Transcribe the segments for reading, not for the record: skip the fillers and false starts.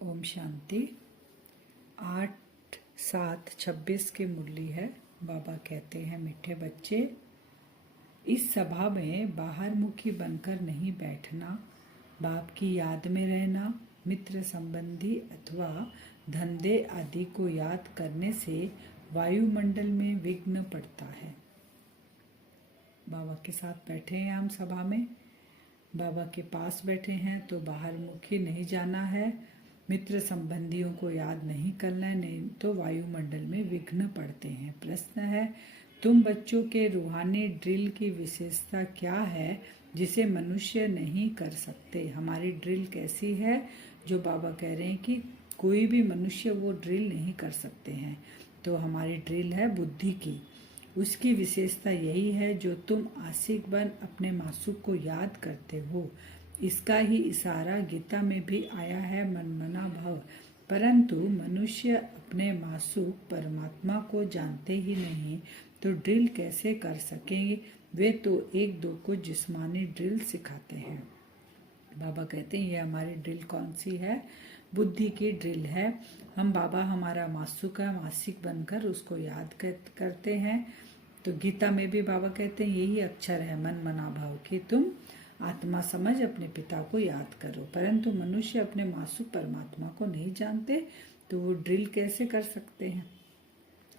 ओम शांति। 8/7/26 की मुरली है। बाबा कहते हैं, मीठे बच्चे, इस सभा में बाहर मुखी बनकर नहीं बैठना, बाप की याद में रहना, मित्र संबंधी अथवा धंधे आदि को याद करने से वायुमंडल में विघ्न पड़ता है। बाबा के साथ बैठे हैं हम सभा में, बाबा के पास बैठे हैं तो बाहर मुखी नहीं जाना है, मित्र संबंधियों को याद नहीं करना है, नहीं तो वायुमंडल में विघ्न पड़ते हैं। प्रश्न है, तुम बच्चों के रूहानी ड्रिल की विशेषता क्या है जिसे मनुष्य नहीं कर सकते? हमारी ड्रिल कैसी है जो बाबा कह रहे हैं कि कोई भी मनुष्य वो ड्रिल नहीं कर सकते हैं? तो हमारी ड्रिल है बुद्धि की। उसकी विशेषता यही है, जो तुम आशिक बन अपने मासूक को याद करते हो, इसका ही इशारा गीता में भी आया है, मनमना भव। परंतु मनुष्य अपने मासूक परमात्मा को जानते ही नहीं, तो ड्रिल कैसे कर सकेंगे? वे तो एक दो को जिस्मानी ड्रिल सिखाते हैं। बाबा कहते हैं, ये हमारी ड्रिल कौन सी है? बुद्धि की ड्रिल है। हम बाबा हमारा मासूक है, मासिक बनकर उसको याद करते हैं। तो गीता में भी बाबा कहते हैं, यही अक्षर है मन मना भाव कि तुम आत्मा समझ अपने पिता को याद करो। परंतु मनुष्य अपने मासूक परमात्मा को नहीं जानते, तो वो ड्रिल कैसे कर सकते हैं?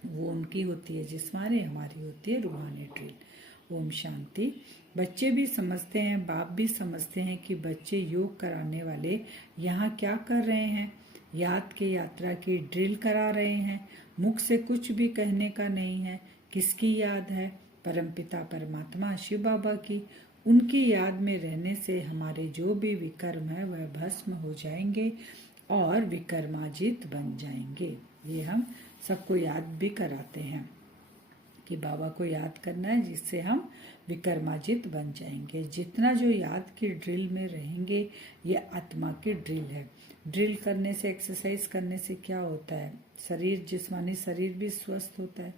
वो उनकी होती है जिस्मानी, हमारी होती है रूहानी ड्रिल। ओम शांति। बच्चे भी समझते हैं, बाप भी समझते हैं कि बच्चे योग कराने वाले यहाँ क्या कर रहे हैं? याद के यात्रा की ड्रिल करा रहे हैं। मुख से कुछ भी कहने का नहीं है। किसकी याद है? परमपिता परमात्मा शिव बाबा की। उनकी याद में रहने से हमारे जो भी विकर्म है वह भस्म हो जाएंगे और विकर्माजित बन जाएंगे। ये हम सबको याद भी कराते हैं कि बाबा को याद करना है, जिससे हम विकर्माजित बन जाएंगे। जितना जो याद की ड्रिल में रहेंगे, ये आत्मा की ड्रिल है। ड्रिल करने से, एक्सरसाइज करने से क्या होता है? शरीर, जिस्मानी शरीर भी स्वस्थ होता है।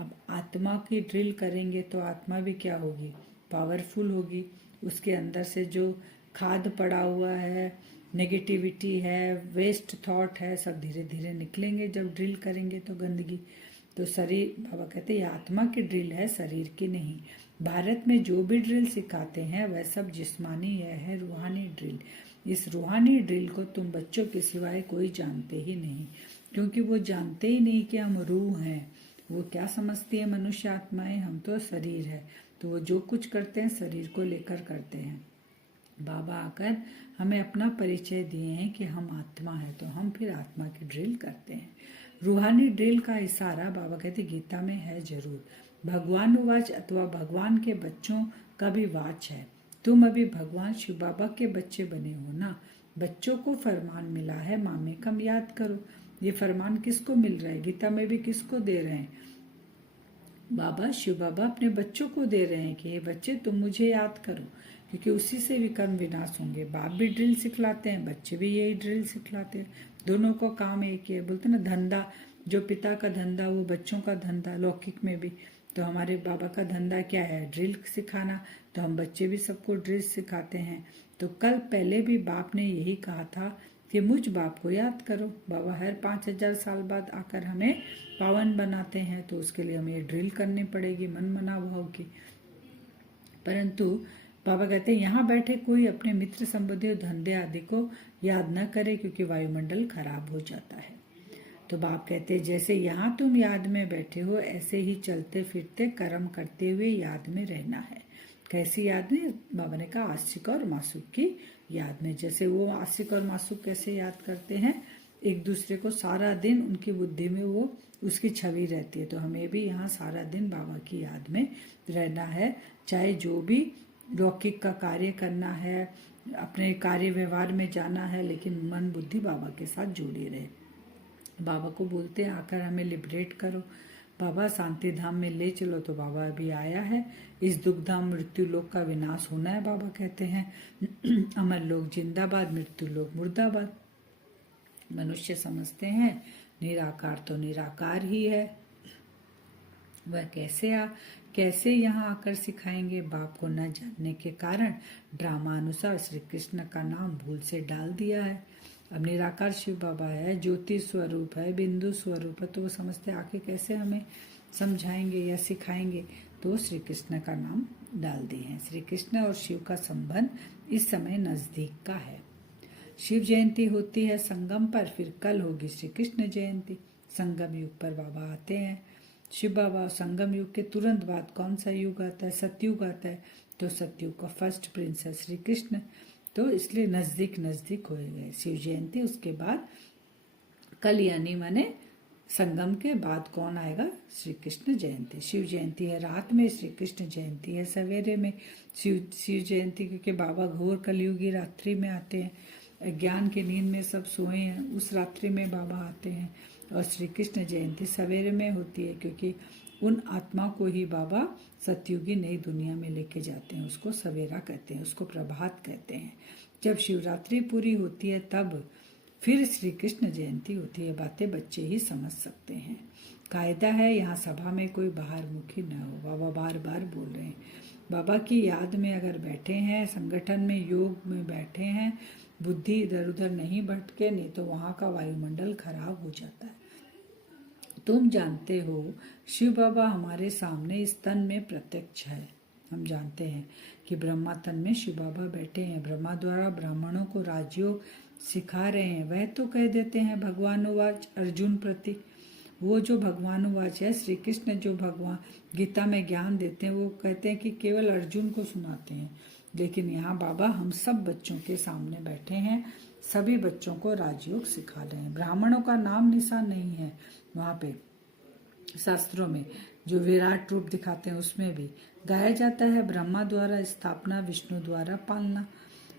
अब आत्मा की ड्रिल करेंगे तो आत्मा भी क्या होगी? पावरफुल होगी। उसके अंदर से जो खाद पड़ा हुआ है, नेगेटिविटी है, वेस्ट थॉट है, सब धीरे धीरे निकलेंगे जब ड्रिल करेंगे तो गंदगी। तो शरीर, बाबा कहते हैं, आत्मा की ड्रिल है, शरीर की नहीं। भारत में जो भी ड्रिल सिखाते हैं वह सब जिस्मानी है रूहानी ड्रिल। इस रूहानी ड्रिल को तुम बच्चों के सिवाय कोई जानते ही नहीं, क्योंकि वो जानते ही नहीं कि हम रूह हैं। वो क्या समझती है मनुष्य आत्माएं? हम तो शरीर है। तो वो जो कुछ करते हैं शरीर को लेकर करते हैं। बाबा आकर हमें अपना परिचय दिए हैं कि हम आत्मा है, तो हम फिर आत्मा की ड्रिल करते हैं। रूहानी ड्रिल का इशारा बाबा कहते गीता में है जरूर। भगवान वाच अथवा भगवान के बच्चों का भी वाच है। तुम अभी भगवान शिव बाबा के बच्चे बने हो ना। बच्चों को फरमान मिला है, मामे कम याद करो। ये फरमान किसको मिल रहा है? गीता में भी किसको दे रहे हैं? बाबा शिव बाबा अपने बच्चों को दे रहे हैं कि ये बच्चे तुम मुझे याद करो, क्योंकि उसी से विकर्म विनाश होंगे। बाप भी ड्रिल सिखलाते हैं, बच्चे भी यही ड्रिल सिखलाते हैं। दोनों को काम एक ही है। बोलते ना, धंधा, जो पिता का धंधा वो बच्चों का धंधा, लौकिक में भी। तो हमारे बाबा का धंधा क्या है? ड्रिल सिखाना। तो हम बच्चे भी सबको ड्रिल सिखाते हैं। तो कल पहले भी बाप ने यही कहा था कि मुझ बाप को याद करो। बाबा हर 5000 साल बाद आकर हमें पावन बनाते हैं, तो उसके लिए हमें ड्रिल करनी पड़ेगी मन मना भाव की। परंतु बाबा कहते हैं, यहाँ बैठे कोई अपने मित्र संबंधी धंधे आदि को याद न करे, क्योंकि वायुमंडल खराब हो जाता है। तो बाप कहते हैं, जैसे यहाँ तुम याद में बैठे हो, ऐसे ही चलते फिरते कर्म करते हुए याद में रहना है। कैसी याद में? बाबा ने कहा, आशिक और मासूक की याद में। जैसे वो आशिक और मासूक कैसे याद करते हैं? एक दूसरे को सारा दिन उनकी बुद्धि में वो उसकी छवि रहती है। तो हमें भी यहाँ सारा दिन बाबा की याद में रहना है। चाहे जो भी लौकिक का कार्य करना है, अपने कार्य व्यवहार में जाना है, लेकिन मन बुद्धि बाबा के साथ जोड़ी रहे। बाबा को बोलते हैं, आकर हमें लिबरेट करो, बाबा शांति धाम में ले चलो। तो बाबा अभी आया है। इस दुख धाम मृत्यु लोक का विनाश होना है। बाबा कहते हैं, अमर लोग जिंदाबाद, मृत्यु लोक मुर्दाबाद। मनुष्य समझते हैं निराकार तो निराकार ही है। वह कैसे यहाँ आकर सिखाएंगे? बाप को न जानने के कारण ड्रामा अनुसार श्री कृष्ण का नाम भूल से डाल दिया है। अब निराकार शिव बाबा है, ज्योति स्वरूप है, बिंदु स्वरूप है, तो वो समझते आके कैसे हमें समझाएंगे या सिखाएंगे, तो श्री कृष्ण का नाम डाल दिए हैं। श्री कृष्ण और शिव का संबंध इस समय नजदीक का है। शिव जयंती होती है संगम पर, फिर कल होगी श्री कृष्ण जयंती। संगम युग पर बाबा आते हैं शिव बाबा। संगम युग के तुरंत बाद कौन सा युग आता है? सतयुग आता है। तो सतयुग का फर्स्ट प्रिंस है श्री कृष्ण, तो इसलिए नजदीक नजदीक हो गए शिव जयंती। उसके बाद कल यानी माने संगम के बाद कौन आएगा? श्री कृष्ण जयंती। शिव जयंती है रात में, श्री कृष्ण जयंती है सवेरे में। शिव जयंती क्योंकि बाबा घोर कलयुगी रात्रि में आते हैं, ज्ञान की नींद में सब सोए हैं, उस रात्रि में बाबा आते हैं। और श्री कृष्ण जयंती सवेरे में होती है क्योंकि उन आत्मा को ही बाबा सतयुगी नई दुनिया में लेके जाते हैं। उसको सवेरा कहते हैं, उसको प्रभात कहते हैं। जब शिवरात्रि पूरी होती है तब फिर श्री कृष्ण जयंती होती है। बातें बच्चे ही समझ सकते हैं। कायदा है यहाँ सभा में कोई बाहर मुखी न हो। बाबा बार बार बोल रहे हैं। बाबा की याद में अगर बैठे हैं, संगठन में योग में बैठे हैं, बुद्धि इधर उधर नहीं भटके, नहीं तो वहाँ का वायुमंडल खराब हो जाता है। तुम जानते हो शिव बाबा हमारे सामने इस तन में प्रत्यक्ष है। हम जानते हैं कि ब्रह्मा तन में शिव बाबा बैठे हैं। ब्रह्मा द्वारा ब्राह्मणों को राजयोग सिखा रहे हैं। वह तो कह देते हैं भगवानुवाच अर्जुन प्रति। वो जो भगवानुवाच है, श्री कृष्ण जो भगवान गीता में ज्ञान देते हैं, वो कहते हैं कि केवल अर्जुन को सुनाते हैं। लेकिन यहाँ बाबा हम सब बच्चों के सामने बैठे हैं, सभी बच्चों को राजयोग सिखा रहे हैं। ब्राह्मणों का नाम निशान नहीं है वहाँ पे। शास्त्रों में जो विराट रूप दिखाते हैं उसमें भी गाया जाता है ब्रह्मा द्वारा स्थापना, विष्णु द्वारा पालना।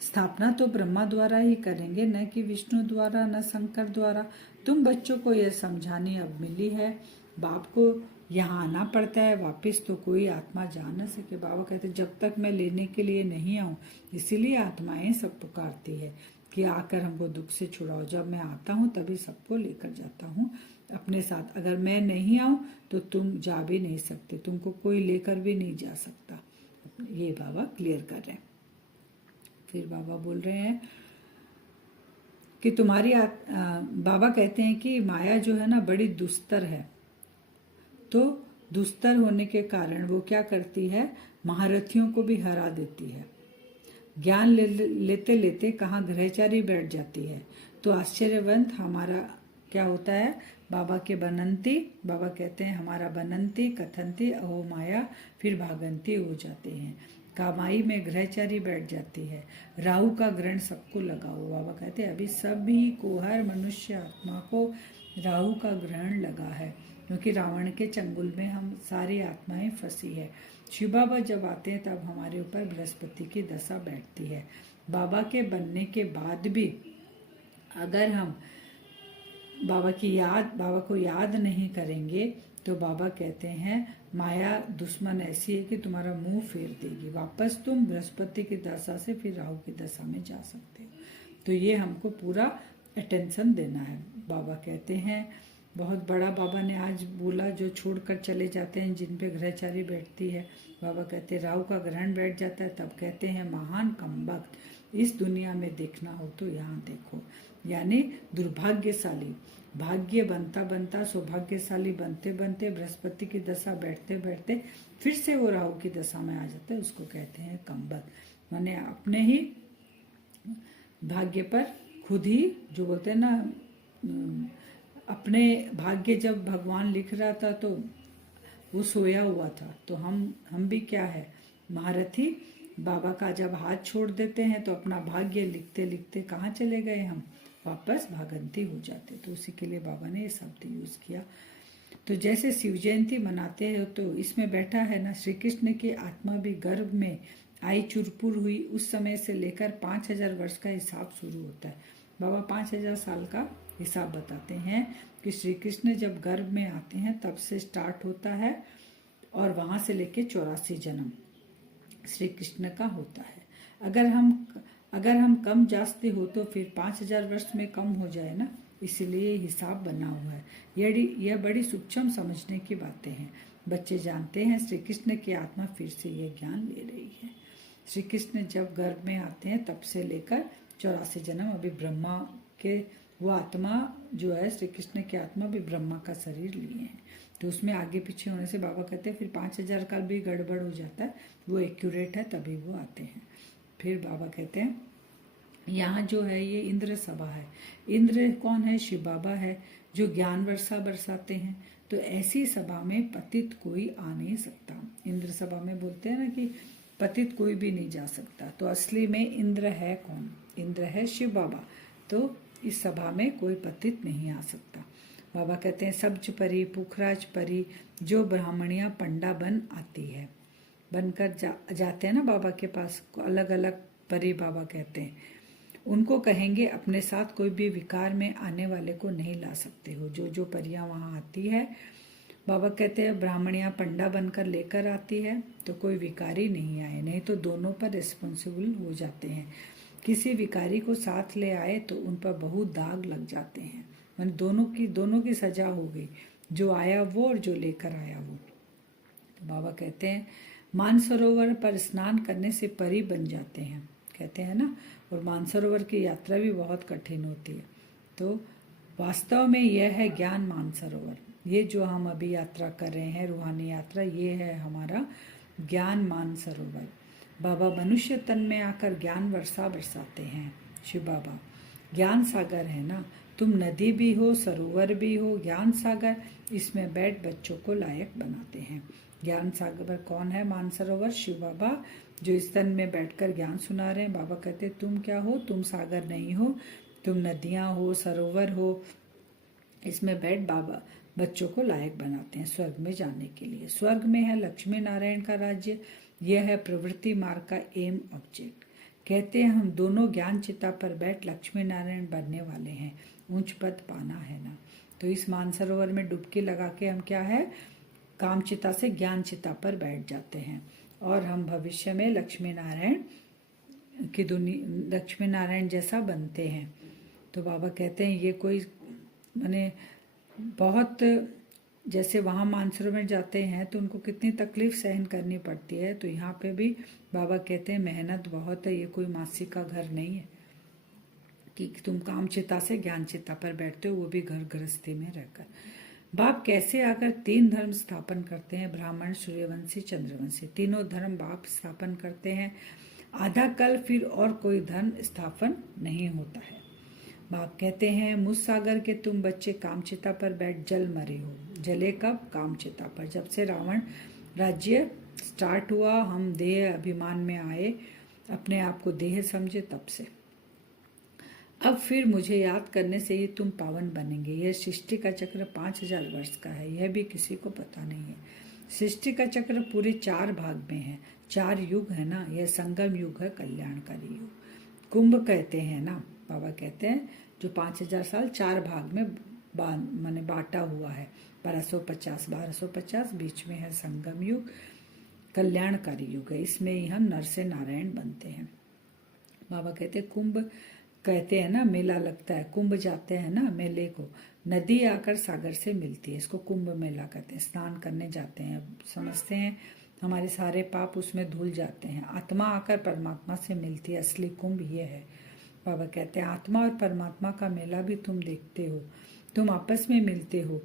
स्थापना तो ब्रह्मा द्वारा ही करेंगे, न कि विष्णु द्वारा, न शंकर द्वारा। तुम बच्चों को यह समझानी अब मिली है। बाप को यहाँ आना पड़ता है वापिस, तो कोई आत्मा जा न सके। बाबा कहते जब तक मैं लेने के लिए नहीं आऊँ, इसीलिए आत्माएं सब पुकारती है कि आकर हमको दुख से छुड़ाओ। जब मैं आता हूँ तभी सबको लेकर जाता हूँ अपने साथ। अगर मैं नहीं आऊँ तो तुम जा भी नहीं सकते, तुमको कोई लेकर भी नहीं जा सकता। ये बाबा क्लियर कर रहे हैं। फिर बाबा बोल रहे हैं कि तुम्हारी बाबा कहते हैं कि माया जो है ना बड़ी दुस्तर है। तो दुस्तर होने के कारण वो क्या करती है? महारथियों को भी हरा देती है। ज्ञान लेते लेते कहाँ ग्रहचारी बैठ जाती है। तो आश्चर्यवंत हमारा क्या होता है? बाबा के बनंती, बाबा कहते हैं हमारा बनंती कथंती अहो माया, फिर भागंती हो जाते हैं। कामाई में ग्रहचारी बैठ जाती है। राहु का ग्रहण सबको लगा हो। बाबा कहते हैं अभी सभी को, हर मनुष्य आत्मा को राहु का ग्रहण लगा है, क्योंकि रावण के चंगुल में हम सारी आत्माएं फंसी है। शिव बाबा जब आते हैं तब हमारे ऊपर बृहस्पति की दशा बैठती है। बाबा के बनने के बाद भी अगर हम बाबा को याद नहीं करेंगे तो बाबा कहते हैं माया दुश्मन ऐसी है कि तुम्हारा मुंह फेर देगी। वापस तुम बृहस्पति की दशा से फिर राहु की दशा में जा सकते हो। तो ये हमको पूरा अटेंशन देना है। बाबा कहते हैं बहुत बड़ा बाबा ने आज बोला, जो छोड़कर चले जाते हैं जिन पे ग्रहचारी बैठती है। बाबा कहते हैं राहु का ग्रहण बैठ जाता है, तब कहते हैं महान कमबख्त, इस दुनिया में देखना हो तो यहाँ देखो। यानी दुर्भाग्यशाली, भाग्य बनता बनता सौभाग्यशाली बनते बनते बृहस्पति की दशा बैठते बैठते फिर से वो राहु की दशा में आ जाता है। उसको कहते हैं कमबख्त। माने अपने ही भाग्य पर खुद ही, जो बोलते हैं ना, अपने भाग्य जब भगवान लिख रहा था तो वो सोया हुआ था। तो हम भी क्या है, महारथी। बाबा का जब हाथ छोड़ देते हैं तो अपना भाग्य लिखते लिखते कहाँ चले गए हम? वापस भागंती हो जाते। तो उसी के लिए बाबा ने ये शब्द यूज किया। तो जैसे शिव जयंती मनाते हैं तो इसमें बैठा है ना श्री कृष्ण की आत्मा भी गर्भ में आई चुरपुर हुई, उस समय से लेकर 5000 वर्ष का हिसाब शुरू होता है। बाबा 5000 साल का हिसाब बताते हैं कि श्री कृष्ण जब गर्भ में आते हैं तब से स्टार्ट होता है, और वहां से लेके 84 जन्म श्री कृष्ण का होता है। अगर हम कम जास्ती हो तो फिर 5000 वर्ष में कम हो जाए ना, इसीलिए हिसाब बना हुआ है। यह बड़ी सूक्ष्म समझने की बातें हैं। बच्चे जानते हैं श्री कृष्ण की आत्मा फिर से ये ज्ञान ले रही है। श्री कृष्ण जब गर्भ में आते हैं तब से लेकर 84 जन्म, अभी ब्रह्मा कि वो आत्मा जो है, श्री कृष्ण की आत्मा भी ब्रह्मा का शरीर लिए हैं। तो उसमें आगे पीछे होने से बाबा कहते हैं फिर 5000 का भी गड़बड़ हो जाता है, वो एक्यूरेट है तभी वो आते हैं। फिर बाबा कहते हैं यहाँ जो है ये इंद्र सभा है। इंद्र कौन है? शिव बाबा है, जो ज्ञान वर्षा बरसाते हैं। तो ऐसी सभा में पतित कोई आ नहीं सकता। इंद्र सभा में बोलते हैं ना कि पतित कोई भी नहीं जा सकता। तो असली में इंद्र है कौन? इंद्र है शिव बाबा। तो इस सभा में कोई पतित नहीं आ सकता। बाबा कहते हैं सब्ज परी, पुखराज परी, जो ब्राह्मणियां पंडा बन आती है, बनकर जाते हैं ना बाबा के पास, अलग अलग परी बाबा कहते हैं, उनको कहेंगे अपने साथ कोई भी विकार में आने वाले को नहीं ला सकते हो। जो जो परियां वहां आती है, बाबा कहते हैं ब्राह्मणियां पंडा बनकर लेकर आती है तो कोई विकारी नहीं आए, नहीं तो दोनों पर रिस्पॉन्सिबल हो जाते हैं। किसी विकारी को साथ ले आए तो उन पर बहुत दाग लग जाते हैं, मतलब दोनों की सजा हो गई, जो आया वो और जो लेकर आया वो। तो बाबा कहते हैं मानसरोवर पर स्नान करने से परी बन जाते हैं, कहते हैं ना। और मानसरोवर की यात्रा भी बहुत कठिन होती है। तो वास्तव में यह है ज्ञान मानसरोवर। ये जो हम अभी यात्रा कर रहे हैं, रूहानी यात्रा, ये है हमारा ज्ञान मानसरोवर। बाबा मनुष्य तन में आकर ज्ञान वर्षा बरसाते हैं। शिव बाबा ज्ञान सागर है ना, तुम नदी भी हो, सरोवर भी हो, ज्ञान सागर, इसमें बैठ बच्चों को लायक बनाते हैं। ज्ञान सागर कौन है? मानसरोवर शिव बाबा, जो इस तन में बैठकर ज्ञान सुना रहे हैं। बाबा कहते तुम क्या हो? तुम सागर नहीं हो, तुम नदियां हो, सरोवर हो, इसमें बैठ बाबा बच्चों को लायक बनाते हैं स्वर्ग में जाने के लिए। स्वर्ग में है लक्ष्मी नारायण का राज्य, यह है प्रवृत्ति मार्ग का एम ऑब्जेक्ट। कहते हैं हम दोनों ज्ञान चिता पर बैठ लक्ष्मी नारायण बनने वाले हैं, ऊंच पद पाना है ना। तो इस मानसरोवर में डुबकी लगा के हम क्या है, काम चिता से ज्ञान चिता पर बैठ जाते हैं और हम भविष्य में लक्ष्मी नारायण की दुनिया, लक्ष्मी नारायण जैसा बनते हैं। तो बाबा कहते हैं ये कोई माने बहुत, जैसे वहाँ मानसरोवर में जाते हैं तो उनको कितनी तकलीफ सहन करनी पड़ती है, तो यहाँ पे भी बाबा कहते हैं मेहनत बहुत है, ये कोई मासी का घर नहीं है कि तुम काम चिता से ज्ञान चिता पर बैठते हो, वो भी घर गृहस्थी में रहकर। बाप कैसे आकर 3 धर्म स्थापन करते हैं, ब्राह्मण, सूर्यवंशी, चंद्रवंशी, तीनों धर्म बाप स्थापन करते हैं। आधा कल फिर और कोई धर्म स्थापन नहीं होता है। बाप कहते हैं मुझ सागर के तुम बच्चे कामचिता पर बैठ जल मरे हो। जले कब? कामचिता पर। जब से रावण राज्य स्टार्ट हुआ, हम देह अभिमान में आए, अपने आप को देह समझे, तब से। अब फिर मुझे याद करने से ही तुम पावन बनेंगे। यह सृष्टि का चक्र 5000 वर्ष का है, यह भी किसी को पता नहीं है। सृष्टि का चक्र पूरे 4 भाग में है, 4 युग है ना। यह संगम युग है, कल्याणकारी युग। कुंभ कहते हैं ना, बाबा कहते हैं जो 5000 साल 4 भाग में माने बांटा हुआ है, 1250 बीच में है संगम युग, कल्याणकारी युग है। इसमें ही हम नर से नारायण बनते हैं। बाबा कहते हैं कुंभ, कहते हैं ना मेला लगता है, कुंभ जाते हैं ना मेले को, नदी आकर सागर से मिलती है, इसको कुंभ मेला कहते हैं। स्नान करने जाते हैं, समझते हैं हमारे सारे पाप उसमें धुल जाते हैं। आत्मा आकर परमात्मा से मिलती है, असली कुंभ ये है। बाबा कहते हैं आत्मा और परमात्मा का मेला भी तुम देखते हो, तुम आपस में मिलते हो,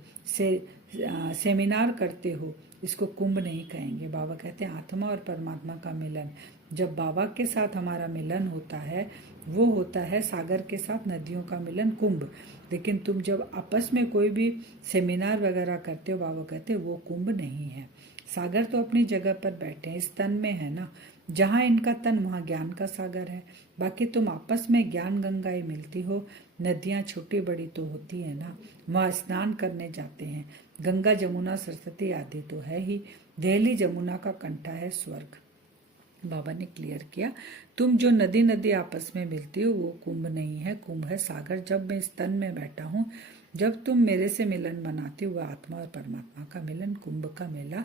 सेमिनार करते हो, इसको कुंभ नहीं कहेंगे। बाबा कहते हैं आत्मा और परमात्मा का मिलन, जब बाबा के साथ हमारा मिलन होता है वो होता है सागर के साथ नदियों का मिलन, कुंभ। लेकिन तुम जब आपस में कोई भी सेमिनार वगैरह करते हो, बाबा कहते हैं वो कुंभ नहीं है। सागर तो अपनी जगह पर बैठे हैं, इस तन में है ना, जहाँ इनका तन वहाँ ज्ञान का सागर है। बाकी तुम आपस में ज्ञान गंगाएं मिलती हो, नदियाँ छोटी बड़ी तो होती है ना, वहाँ स्नान करने जाते हैं। गंगा जमुना सरस्वती आदि तो है ही, देहली जमुना का कंठा है स्वर्ग। बाबा ने क्लियर किया तुम जो नदी नदी आपस में मिलती हो वो कुंभ नहीं है, कुंभ है सागर। जब मैं इस तन में बैठा हूँ, जब तुम मेरे से मिलन बनाती हो, आत्मा और परमात्मा का मिलन, कुंभ का मेला,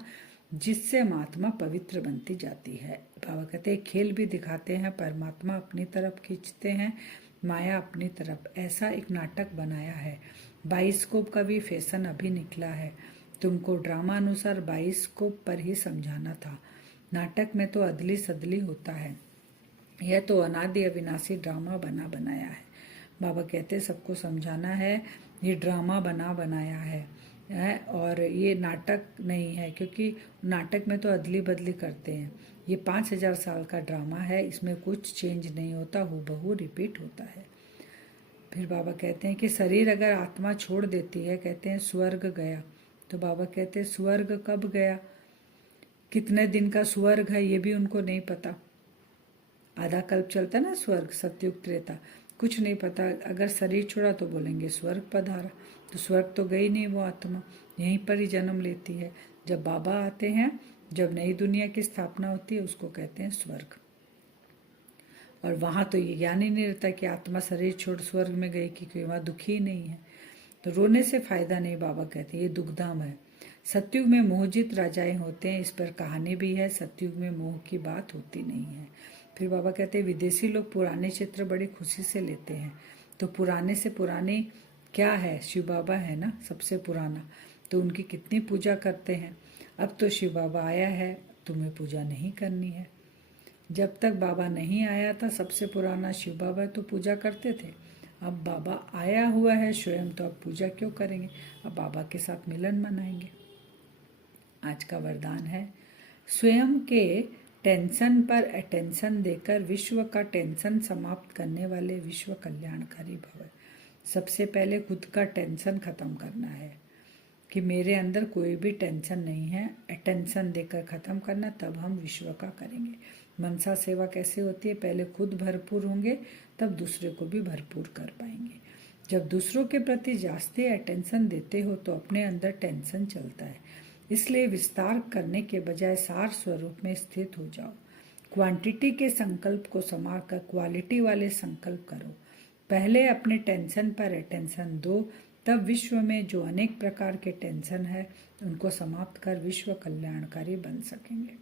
जिससे आत्मा पवित्र बनती जाती है। बाबा कहते हैं खेल भी दिखाते हैं, परमात्मा अपनी तरफ खींचते हैं, माया अपनी तरफ। ऐसा एक नाटक बनाया है, बाइस्कोप का भी फैशन अभी निकला है, तुमको ड्रामा अनुसार बाइस्कोप पर ही समझाना था। नाटक में तो अदली सदली होता है, यह तो अनादि अविनाशी ड्रामा बना बनाया है। बाबा कहते हैं सबको समझाना है, ये ड्रामा बनाया है और ये नाटक नहीं है, क्योंकि नाटक में तो अदली बदली करते हैं। ये 5000 साल का ड्रामा है, इसमें कुछ चेंज नहीं होता, हूबहू रिपीट होता है। फिर बाबा कहते हैं कि शरीर अगर आत्मा छोड़ देती है, कहते हैं स्वर्ग गया, तो बाबा कहते हैं स्वर्ग कब गया, कितने दिन का स्वर्ग है ये भी उनको नहीं पता। आधा कल्प चलता ना स्वर्ग, सतयुग त्रेता, कुछ नहीं पता। अगर शरीर छोड़ा तो बोलेंगे स्वर्ग पधारा, तो स्वर्ग तो गई नहीं, वो आत्मा यहीं पर ही जन्म लेती है। जब बाबा आते हैं, जब नई दुनिया की स्थापना होती है, उसको कहते हैं स्वर्ग। और वहाँ तो ये ज्ञान ही नहीं रहता कि आत्मा शरीर छोड़ स्वर्ग में गई, क्योंकि वहाँ दुखी ही नहीं है, तो रोने से फायदा नहीं। बाबा कहते हैं ये दुखधाम है। सतयुग में मोहजित राजाएं होते हैं, इस पर कहानी भी है। सतयुग में मोह की बात होती नहीं है। फिर बाबा कहते हैं विदेशी लोग पुराने चित्र बड़ी खुशी से लेते हैं, तो पुराने से पुराने क्या है, शिव बाबा है ना सबसे पुराना, तो उनकी कितनी पूजा करते हैं। अब तो शिव बाबा आया है, तुम्हें पूजा नहीं करनी है। जब तक बाबा नहीं आया था सबसे पुराना शिव बाबा, तो पूजा करते थे। अब बाबा आया हुआ है स्वयं, तो अब पूजा क्यों करेंगे, अब बाबा के साथ मिलन मनाएंगे। आज का वरदान है, स्वयं के टेंशन पर अटेंशन देकर विश्व का टेंशन समाप्त करने वाले विश्व कल्याणकारी भव। सबसे पहले खुद का टेंशन खत्म करना है कि मेरे अंदर कोई भी टेंशन नहीं है, अटेंशन देकर खत्म करना, तब हम विश्व का करेंगे। मनसा सेवा कैसे होती है, पहले खुद भरपूर होंगे तब दूसरे को भी भरपूर कर पाएंगे। जब दूसरों के प्रति जास्ती अटेंशन देते हो तो अपने अंदर टेंशन चलता है, इसलिए विस्तार करने के बजाय सार स्वरूप में स्थित हो जाओ। क्वांटिटी के संकल्प को संभाल कर क्वालिटी वाले संकल्प करो। पहले अपने टेंशन पर अटेंशन दो, तब विश्व में जो अनेक प्रकार के टेंशन है उनको समाप्त कर विश्व कल्याणकारी बन सकेंगे।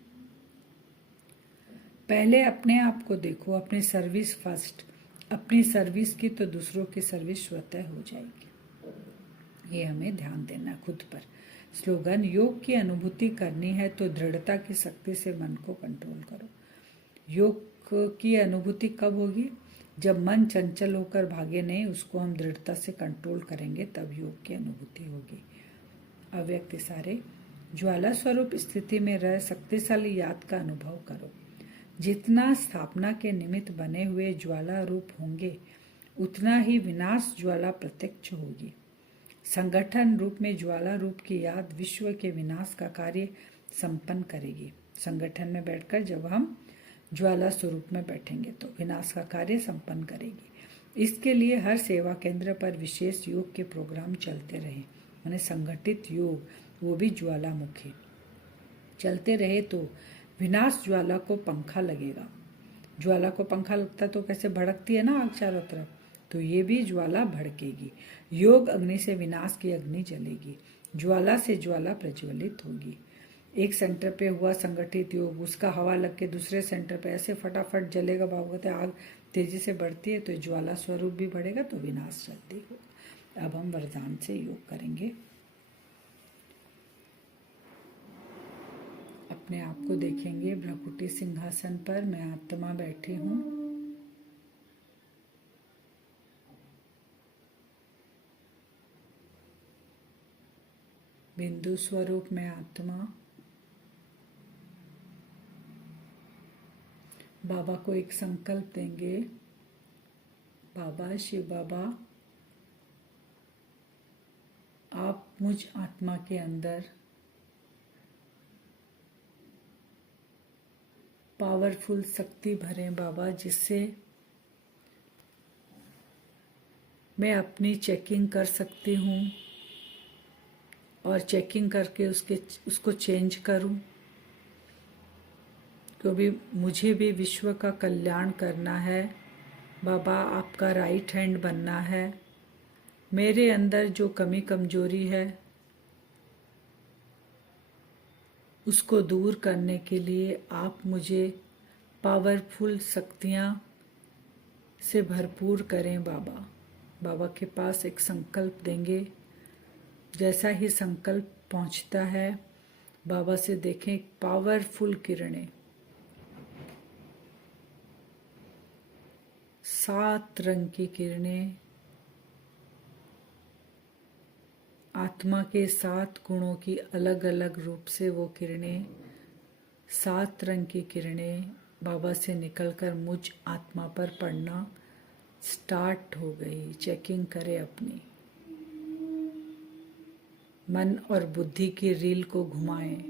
पहले अपने आप को देखो, अपनी सर्विस फर्स्ट। अपनी सर्विस की तो दूसरों की सर्विस स्वतः हो जाएगी। ये हमें ध्यान देना खुद पर। स्लोगन, योग की अनुभूति करनी है तो दृढ़ता की शक्ति से मन को कंट्रोल करो। योग की अनुभूति कब होगी, जब मन चंचल होकर भागे नहीं, उसको हम दृढ़ता से कंट्रोल करेंगे, तब योग की अनुभूति होगी। अव्यक्त इशारे, ज्वाला स्वरूप स्थिति में रह शक्तिशाली याद का अनुभव करो। जितना स्थापना के निमित्त बने हुए ज्वाला रूप होंगे, उतना ही विनाश ज्वाला प्रत्यक्ष होगी। संगठन रूप में ज्वाला रूप की याद विश्व के विनाश का कार्य संपन्न करेगी। संगठन में बैठकर जब हम ज्वाला स्वरूप में बैठेंगे तो विनाश का कार्य संपन्न करेगी। इसके लिए हर सेवा केंद्र पर विशेष योग के प्रोग्राम चलते रहे, माने संगठित योग, वो भी ज्वालामुखी चलते रहे तो विनाश ज्वाला को पंखा लगेगा। ज्वाला को पंखा लगता तो कैसे भड़कती है ना आग चारों तरफ, तो ये भी ज्वाला भड़केगी। योग अग्नि से विनाश की अग्नि जलेगी, ज्वाला से ज्वाला प्रज्वलित होगी। एक सेंटर पे हुआ संगठित योग, उसका हवा लग के दूसरे सेंटर पे ऐसे फटाफट जलेगा। बाबू कहते आग तेजी से बढ़ती है तो ज्वाला स्वरूप भी बढ़ेगा, तो विनाश जल्दी होगा। अब हम वरदान से योग करेंगे। अपने आप को देखेंगे भ्रकुटी सिंहासन पर, मैं आत्मा बैठी हूँ। बिंदु स्वरूप में आत्मा। बाबा को एक संकल्प देंगे, बाबा शिव बाबा, आप मुझ आत्मा के अंदर पावरफुल शक्ति भरें बाबा, जिससे मैं अपनी चेकिंग कर सकती हूँ और चेकिंग करके उसको चेंज करूँ, क्योंकि मुझे भी विश्व का कल्याण करना है। बाबा आपका राइट हैंड बनना है। मेरे अंदर जो कमी कमजोरी है उसको दूर करने के लिए आप मुझे पावरफुल शक्तियाँ से भरपूर करें बाबा। बाबा के पास एक संकल्प देंगे। जैसा ही संकल्प पहुंचता है, बाबा से देखें पावरफुल किरणें, 7 रंग की किरणें आत्मा के 7 गुणों की अलग अलग रूप से वो किरणें, 7 रंग की किरणें बाबा से निकलकर मुझ आत्मा पर पड़ना स्टार्ट हो गई। चेकिंग करें अपनी। मन और बुद्धि की रील को घुमाएं।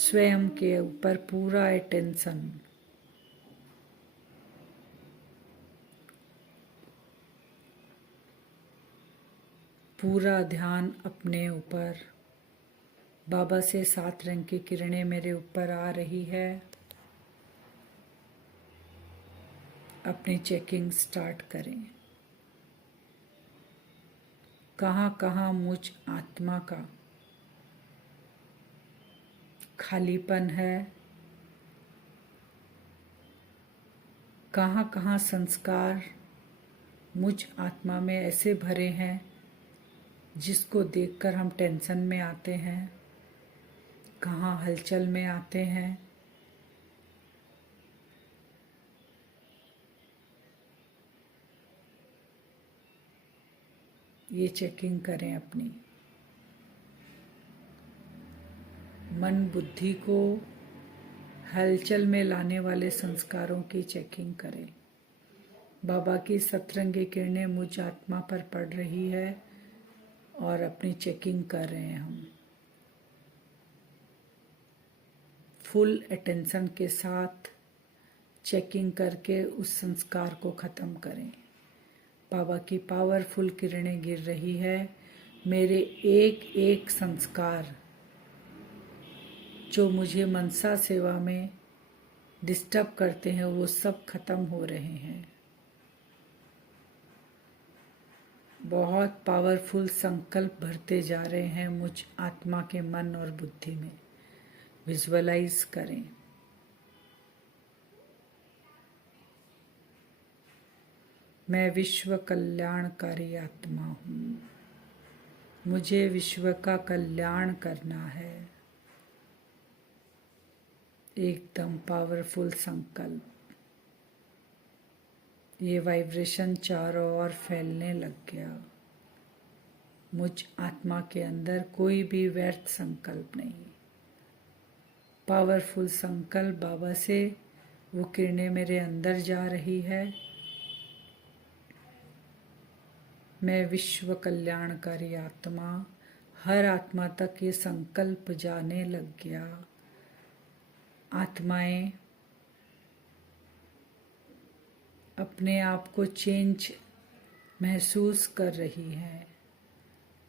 स्वयं के ऊपर पूरा अटेंशन, पूरा ध्यान अपने ऊपर। बाबा से 7 रंग की किरणें मेरे ऊपर आ रही है। अपनी चेकिंग स्टार्ट करें। कहाँ कहाँ मुझ आत्मा का खालीपन है, कहाँ कहाँ संस्कार मुझ आत्मा में ऐसे भरे हैं जिसको देखकर हम टेंशन में आते हैं, कहाँ हलचल में आते हैं। ये चेकिंग करें अपनी। मन बुद्धि को हलचल में लाने वाले संस्कारों की चेकिंग करें। बाबा की सतरंगी किरणें मुझ आत्मा पर पड़ रही है और अपनी चेकिंग कर रहे हैं हम। फुल अटेंशन के साथ चेकिंग करके उस संस्कार को ख़त्म करें। बाबा की पावरफुल किरणें गिर रही है। मेरे एक एक संस्कार जो मुझे मनसा सेवा में डिस्टर्ब करते हैं वो सब खत्म हो रहे हैं। बहुत पावरफुल संकल्प भरते जा रहे हैं मुझ आत्मा के मन और बुद्धि में। विजुअलाइज करें। मैं विश्व कल्याणकारी आत्मा हूँ। मुझे विश्व का कल्याण करना है। एकदम पावरफुल संकल्प। ये वाइब्रेशन चारों ओर फैलने लग गया। मुझ आत्मा के अंदर कोई भी व्यर्थ संकल्प नहीं। पावरफुल संकल्प बाबा से वो किरणें मेरे अंदर जा रही है। मैं विश्व कल्याणकारी आत्मा। हर आत्मा तक ये संकल्प जाने लग गया। आत्माएं अपने आप को चेंज महसूस कर रही हैं।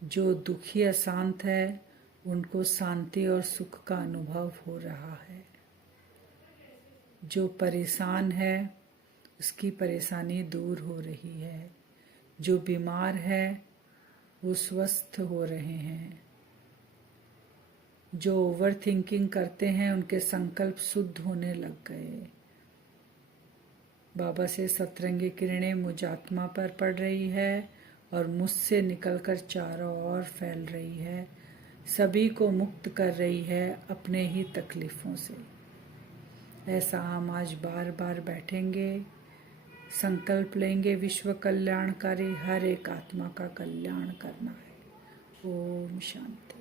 जो दुखी अशांत है उनको शांति और सुख का अनुभव हो रहा है। जो परेशान है उसकी परेशानी दूर हो रही है। जो बीमार है वो स्वस्थ हो रहे हैं। जो ओवर थिंकिंग करते हैं उनके संकल्प शुद्ध होने लग गए। बाबा से सतरंगी किरणें मुझ आत्मा पर पड़ रही है और मुझसे निकलकर चारों ओर फैल रही है। सभी को मुक्त कर रही है अपने ही तकलीफ़ों से। ऐसा हम आज बार बार बैठेंगे, संकल्प लेंगे विश्व कल्याणकारी हर एक आत्मा का कल्याण करना है। ओम शांति।